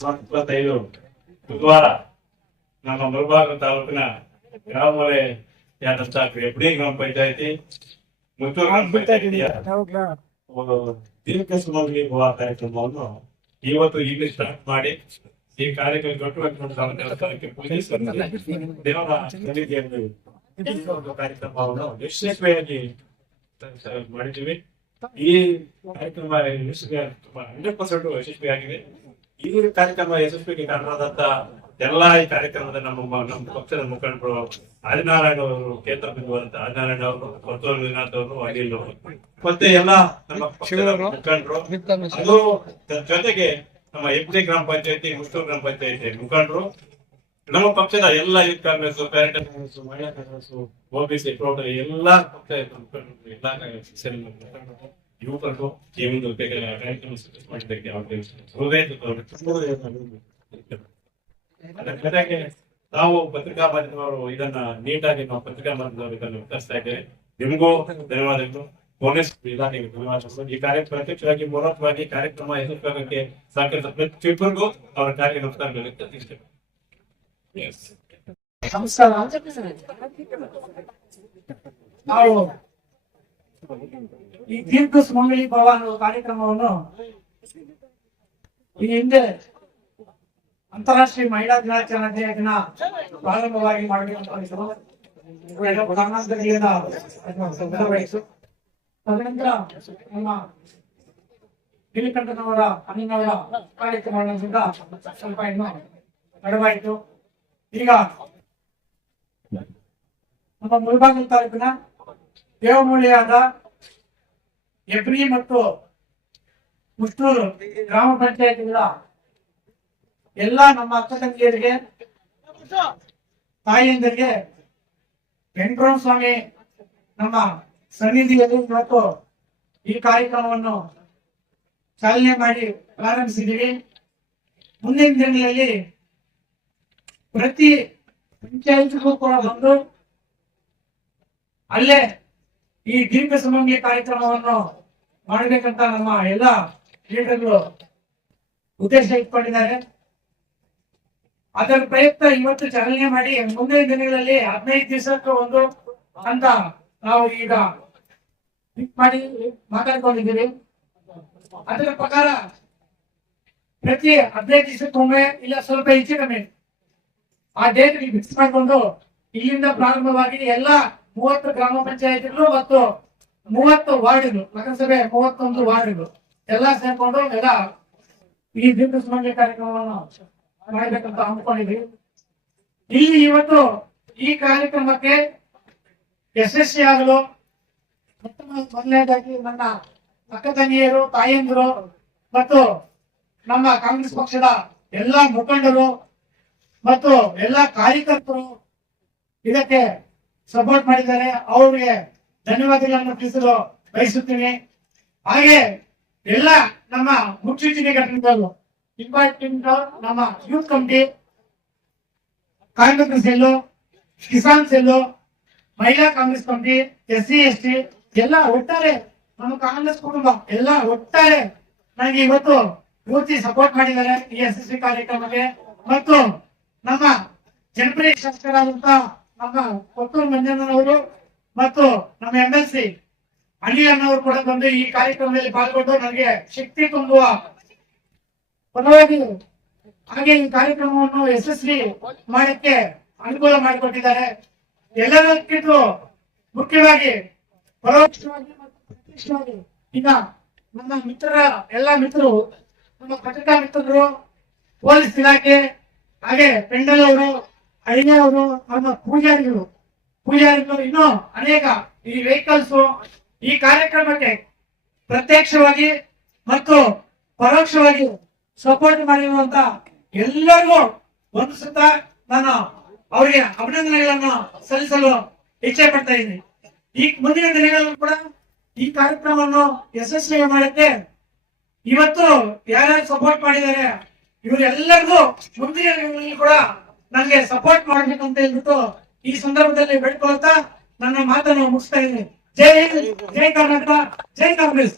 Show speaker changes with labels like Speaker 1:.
Speaker 1: ಇಪ್ಪತ್ತೈದು ಬುಧವಾರ ನಮ್ಮ ಮುಳಬಾಗ ತಾಲೂಕಿನ ಗ್ರಾಮವಾದಂತ ಎಬ್ಡಿ ಗ್ರಾಮ ಪಂಚಾಯತಿ. ಮುತ್ತೂರು ಗ್ರಾಮ ಪಂಚಾಯತಿಯ ಕಾರ್ಯಕ್ರಮವನ್ನು ಇವತ್ತು ಇಲ್ಲಿ ಸ್ಟಾರ್ಟ್ ಮಾಡಿ ಈ ಕಾರ್ಯಕ್ರಮ ದೊಡ್ಡ ಪೊಲೀಸ್ ಪೂಜೆ ಸಲ್ಲಿಸಿ ದೇವರ ಸನ್ನಿಧಿಯಲ್ಲಿ ಕಾರ್ಯಕ್ರಮವನ್ನು ಯಶಸ್ವಿಯಾಗಿ ಮಾಡಿದ್ದೀವಿ. ಈ ಕಾರ್ಯಕ್ರಮ ಯಶಸ್ವಿ ಹಂಡ್ರೆಡ್ ಪರ್ಸೆಂಟ್ ಯಶಸ್ವಿಯಾಗಿದೆ. ಈ ಕಾರ್ಯಕ್ರಮ ಯಶಸ್ವಿಗೆ ಕಾರಣದಂತ ಎಲ್ಲಾ ಈ ಕಾರ್ಯಕ್ರಮದ ನಮ್ಮ ನಮ್ಮ ಪಕ್ಷದ ಮುಖಂಡರು ಆದಿನಾರಾಯಣ ಅವರು ಕೇಂದ್ರ ಬಿಂದುವಂತ ಆದಿನಾರಾಯಣ ಅವರು ಕೊತ್ತೂರು ವಿನಾಥ್ ಅವರು ಅನಿಲ್ ಅವರು ಮತ್ತೆ ಎಲ್ಲ ನಮ್ಮ ಪಕ್ಷದ ಮುಖಂಡರು. ಅದು ಜೊತೆಗೆ ನಮ್ಮ ಎಂಟಿ ಗ್ರಾಮ ಪಂಚಾಯತಿ ಮುಸ್ತೂರು ಗ್ರಾಮ ಪಂಚಾಯತಿ ಮುಖಂಡರು ನಮ್ಮ ಪಕ್ಷದ ಎಲ್ಲ ಯೂತ್ ಕಾಂಗ್ರೆಸ್ ಪ್ಯಾರೆಂಟ್ ಕಾಂಗ್ರೆಸ್ ಮಹಿಳಾ ಕಾಂಗ್ರೆಸ್ ಓಬಿಸಿ ಟೋಟಲ್ ಎಲ್ಲಾ ಪಕ್ಷದ ಮುಖಂಡರು ಎಲ್ಲಾ ಸೇರಿ ಮುಖಂಡರು. ಯುವಕರು ಈ ಒಂದು ಕಾರ್ಯಕ್ರಮ ಸಕ್ಸಸ್ ಮಾಡಿದ್ದಕ್ಕೆ ಅವ್ರಿಗೆ ಹೃದಯ ನಾವು ಪತ್ರಿಕಾ ಮಾಧ್ಯಮವರು ಇದನ್ನ ನೀಟಾಗಿ ನಾವು ಪತ್ರಿಕಾ ಮಾಧ್ಯಮದವರು ಇದನ್ನು ವಿತರಿಸ್ತಾ ಇದ್ದೇವೆ. ನಿಮಗೂ ಧನ್ಯವಾದಗಳು. ಪೊಲೀಸ್ ಇಲಾಖೆಗೆ ಧನ್ಯವಾದಗಳು. ಈ ಕಾರ್ಯಕ್ರಮ ಪ್ರತ್ಯಕ್ಷವಾಗಿ ಮೂಲಕವಾಗಿ ಕಾರ್ಯಕ್ರಮ ಯಶಸ್ವಾಗಕ್ಕೆ ಸಹಕರಿಸಿದ ಪ್ರತಿಯೊಬ್ಬರಿಗೂ ಅವರ ಕಾರ್ಯ ನಮಸ್ಕಾರಗಳು.
Speaker 2: ನಮಸ್ಕಾರ ನಾವು ಈ ದೀರ್ಘ ಸುಮಂಗಲಿ ಭವ ಅನ್ನೋ ಕಾರ್ಯಕ್ರಮವನ್ನು ಈ ಹಿಂದೆ ಅಂತಾರಾಷ್ಟ್ರೀಯ ಮಹಿಳಾ ದಿನಾಚರಣೆ ದಿನ ಪ್ರಾರಂಭವಾಗಿ ಮಾಡಬೇಕಂತ ವಹಿಸು ತದನಂತರ ನಮ್ಮ ನೀಲಕಂಠನವರ ಅನಿನವರ ಕಾರ್ಯಕ್ರಮಗಳನ್ನು ಕೂಡ ಸ್ವಲ್ಪ ಇನ್ನು ನಡೆವಾಯಿತು. ಈಗ ನಮ್ಮ ಮುಳಬಾಗಿಲು ತಾಲೂಕಿನ ದೇವಮೂಳಿಯಾದ ಎಬ್ರಿ ಮತ್ತು ಮುಷ್ಟೂರು ಗ್ರಾಮ ಪಂಚಾಯತ್ಗಳ ಎಲ್ಲ ನಮ್ಮ ಅಕ್ಕ ತಂಗಿಯರಿಗೆ ತಾಯಿಯಂದರಿಗೆ ವೆಂಕಟರಾಮ ಸ್ವಾಮಿ ನಮ್ಮ ಸನ್ನಿಧಿಯಲ್ಲಿ ಇವತ್ತು ಈ ಕಾರ್ಯಕ್ರಮವನ್ನು ಚಾಲನೆ ಮಾಡಿ ಪ್ರಾರಂಭಿಸಿದ್ದೀವಿ. ಮುಂದಿನ ದಿನಗಳಲ್ಲಿ ಪ್ರತಿ ಪಂಚಾಯತ್ಗೂ ಕೂಡ ಬಂದು ಅಲ್ಲೇ ಈ ದೀರ್ಘ ಸಮಂಗಿ ಕಾರ್ಯಕ್ರಮವನ್ನು ಮಾಡಬೇಕಂತ ನಮ್ಮ ಎಲ್ಲ ಲೀಡರ್ಗಳು ಉದ್ದೇಶ ಇಟ್ಕೊಂಡಿದ್ದಾರೆ. ಅದರ ಪ್ರಯತ್ನ ಇವತ್ತು ಚಾಲನೆ ಮಾಡಿ ಮುಂದಿನ ದಿನಗಳಲ್ಲಿ ಹದಿನೈದು ದಿವಸಕ್ಕೆ ಒಂದು ಅಂತ ನಾವು ಈಗ ಮಾಡಿ ಮಾತಾಡ್ಕೊಂಡಿದ್ದೀವಿ. ಅದರ ಪ್ರಕಾರ ಪ್ರತಿ ಹದಿನೈದು ದಿವಸಕ್ಕೊಮ್ಮೆ ಇಲ್ಲ ಸ್ವಲ್ಪ ಹೆಚ್ಚು ಕಮ್ಮಿ ಆ ಡೇಟ್ ಫಿಕ್ಸ್ ಮಾಡಿಕೊಂಡು ಇಲ್ಲಿಂದ ಪ್ರಾರಂಭವಾಗಿ ಎಲ್ಲ ಮೂವತ್ತು ಗ್ರಾಮ ಪಂಚಾಯತಿಗಳು ಮತ್ತು ಮೂವತ್ತು ವಾರ್ಡ್ಗಳು ನಗರಸಭೆ ಮೂವತ್ತೊಂದು ವಾರ್ಡ್ಗಳು. ಎಲ್ಲ ಸೇರ್ಕೊಂಡು ಎಲ್ಲ ಈ ದೀರ್ಘ ಸುಮಂಗಲಿ ಕಾರ್ಯಕ್ರಮವನ್ನು ಮಾಡಬೇಕಂತ ಅಂದ್ಕೊಂಡಿದ್ವಿ ಇಲ್ಲಿ ಇವತ್ತು ಈ ಕಾರ್ಯಕ್ರಮಕ್ಕೆ ಯಶಸ್ವಿ ಆಗಲು ಮೊದಲನೇದಾಗಿ ನನ್ನ ಅಕ್ಕ ತಂಗಿಯರು ತಾಯಂದಿರು ಮತ್ತು ನಮ್ಮ ಕಾಂಗ್ರೆಸ್ ಪಕ್ಷದ ಎಲ್ಲ ಮುಖಂಡರು ಮತ್ತು ಎಲ್ಲ ಕಾರ್ಯಕರ್ತರು ಇದಕ್ಕೆ ಸಪೋರ್ಟ್ ಮಾಡಿದ್ದಾರೆ. ಅವರಿಗೆ ಧನ್ಯವಾದಗಳನ್ನು ತಿಳಿಸಲು ಬಯಸುತ್ತೇನೆ. ಹಾಗೆ ಎಲ್ಲ ನಮ್ಮ ಮುಖ್ಯ ಘಟನೆಗಳು ಇಂಪಾರ್ಟೆಂಟ್ ನಮ್ಮ youth committee, Congress cell, Kisan cell, Mahila Congress committee S C S T ಎಲ್ಲ ಒಟ್ಟಾರೆ ನಮ್ಮ ಕಾಂಗ್ರೆಸ್ ಕುಟುಂಬ ಎಲ್ಲ ಒಟ್ಟಾರೆ ನನಗೆ ಇವತ್ತು ಪೂರ್ತಿ ಸಪೋರ್ಟ್ ಮಾಡಿದ್ದಾರೆ ಈ ಎಸ್ ಎಸ್ ಸಿ ಕಾರ್ಯಕ್ರಮಕ್ಕೆ. ಮತ್ತು ನಮ್ಮ ಜನಪ್ರಿಯ ಶಾಸಕರಾದಂತ ನಮ್ಮ ಕೊತ್ತೂರು ಮಂಜಣ್ಣನವರು ಮತ್ತು ನಮ್ಮ ಎಂ ಎಲ್ ಸಿ ಅಣ್ಣವರು ಕೂಡ ಬಂದು ಈ ಕಾರ್ಯಕ್ರಮದಲ್ಲಿ ಪಾಲ್ಗೊಂಡು ನನಗೆ ಶಕ್ತಿ ತುಂಬುವ ಪರವಾಗಿ ಹಾಗೆ ಈ ಕಾರ್ಯಕ್ರಮವನ್ನು ಯಶಸ್ವಿ ಮಾಡಕ್ಕೆ ಅನುಕೂಲ ಮಾಡಿಕೊಟ್ಟಿದ್ದಾರೆ. ಎಲ್ಲರಕ್ಕಿಂತ ಮುಖ್ಯವಾಗಿ ಪರೋಕ್ಷವಾಗಿ ಮತ್ತು ಪ್ರತ್ಯಕ್ಷವಾಗಿ ಈಗ ನಮ್ಮ ಮಿತ್ರರ ಎಲ್ಲ ಮಿತ್ರರು, ನಮ್ಮ ಪತ್ರಿಕಾ ಮಿತ್ರರು, ಪೊಲೀಸ್ ಇಲಾಖೆ, ಹಾಗೆ ಪೆಂಡಲ್ ಅವರು ಅಡಿಗೆ ಅವರು ಅವರ ಪೂಜಾರಿಗಳು. ಪೂಜಾರಿಗಳು ಇನ್ನೂ ಅನೇಕ ಈ ವೆಹಿಕಲ್ಸ್ ಈ ಕಾರ್ಯಕ್ರಮಕ್ಕೆ ಪ್ರತ್ಯಕ್ಷವಾಗಿ ಮತ್ತು ಪರೋಕ್ಷವಾಗಿ ಸಪೋರ್ಟ್ ಮಾಡಿರುವಂತ ಎಲ್ಲರಿಗೂ ಒಂದು ನಾನು ಅವರಿಗೆ ಅಭಿನಂದನೆಗಳನ್ನು ಸಲ್ಲಿಸಲು ಇಚ್ಛೆ ಪಡ್ತಾ ಇದ್ದೀನಿ. ಈ ಮುಂದಿನ ದಿನಗಳಲ್ಲೂ ಕೂಡ ಈ ಕಾರ್ಯಕ್ರಮವನ್ನು ಯಶಸ್ವಿ ಮಾಡುತ್ತೆ ಇವತ್ತು ಯಾರ್ಯಾರು ಸಪೋರ್ಟ್ ಮಾಡಿದ್ದಾರೆ, ಇವರೆಲ್ಲರಿಗೂ ಮುಂದಿನ ದಿನಗಳಲ್ಲಿ ಕೂಡ ನನಗೆ ಸಪೋರ್ಟ್ ಮಾಡ್ಬೇಕಂತ ಹೇಳ್ಬಿಟ್ಟು ಈ ಸಂದರ್ಭದಲ್ಲಿ ಬೆಳ್ಕೊಳ್ತಾ ನನ್ನ ಮಾತನ್ನು ಮುಗಿಸ್ತಾ ಇದ್ದೀನಿ. ಜೈ ಹಿಂದ್, ಜೈ ಕರ್ನಾಟಕ, ಜೈ ಕಾಂಗ್ರೆಸ್.